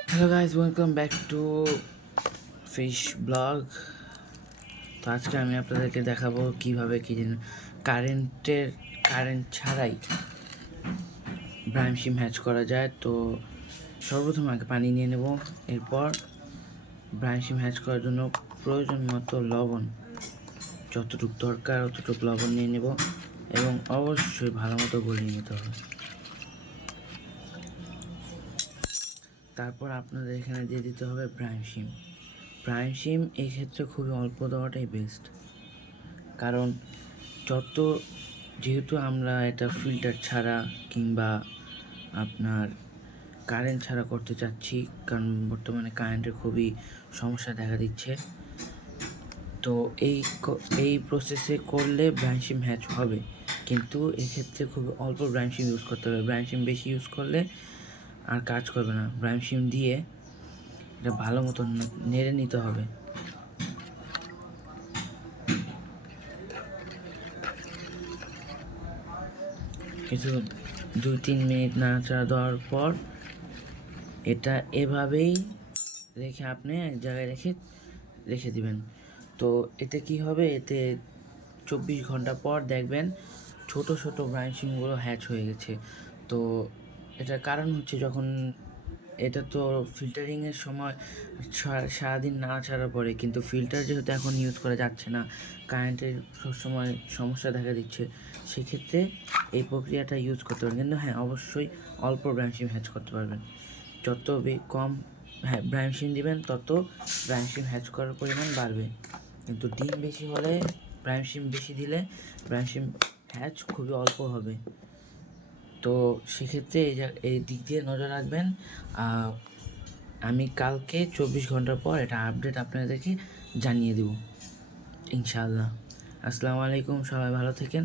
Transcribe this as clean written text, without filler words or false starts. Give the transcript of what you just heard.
Hello guys, welcome back to fish blog. তো আজকে আমি আপনাদেরকে দেখাবো কিভাবে কারেন্ট ছাড়াই ব্রাইম শিম হ্যাচ করা যায়। তো সর্বপ্রথম আগে পানি নিয়ে নেব। এরপর ব্রাইম শিম হ্যাচ করার জন্য প্রয়োজন মতো লবণ, যতটুকু দরকার অতটুকু লবণ নিয়ে নেব এবং অবশ্যই ভালো মতো গলিয়ে নিতে হবে। তারপর আপনাদের এখানে দিয়ে দিতে হবে ব্রাইম শিম এই ক্ষেত্রে খুবই অল্প দেওয়াটাই বেস্ট, কারণ যেহেতু আমরা এটা ফিল্টার ছাড়া কিংবা আপনার কারেন্ট ছাড়া করতে চাচ্ছি, কারণ বর্তমানে কারেন্টের খুবই সমস্যা দেখা দিচ্ছে। তো এই প্রসেসে করলে ব্রাইম শিম হ্যাচ হবে, কিন্তু এক্ষেত্রে খুবই অল্প ব্রাইম শিম ইউজ করতে হবে। ব্রাইম শিম বেশি ইউজ করলে আর কাজ করবে না। ব্রাইম শিম দিয়ে এটা ভালো মতো নেড়ে নিতে হবে। কিছু 2-3 মিনিট নাড়াচাড়া দেওয়ার পর এটা এভাবেই রেখে আপনি এক জায়গায় রেখে দিবেন। তো এতে কি হবে, এতে 24 ঘন্টা পর দেখবেন ছোট ছোট ব্রাইম শিমগুলো হ্যাচ হয়ে গেছে। তো এটার কারণ হচ্ছে, যখন এটা তো ফিল্টারিংয়ের সময় সারাদিন নাড়াচাড়া পড়ে, কিন্তু ফিল্টার যেহেতু এখন ইউজ করা যাচ্ছে না, কারেন্টের সবসময় সমস্যা দেখা দিচ্ছে, সেক্ষেত্রে এই প্রক্রিয়াটা ইউজ করতে পারবেন। কিন্তু হ্যাঁ, অবশ্যই অল্প ব্রাইম শিম হ্যাচ করতে পারবেন। যত কম ব্রাইম শিম দিবেন, তত ব্রাইম শিম হ্যাচ করার পরিমাণ বাড়বে। কিন্তু ডিম বেশি হলে, ব্রাইম শিম বেশি দিলে ব্রাইম শিম হ্যাচ খুবই অল্প হবে। তো সেক্ষেত্রে এই দিক দিয়ে নজর রাখবেন। আমি কালকে 24 ঘন্টার পর এটা আপডেট আপনাদেরকে জানিয়ে দেব ইনশাআল্লাহ। আসসালামু আলাইকুম, সবাই ভালো থাকেন।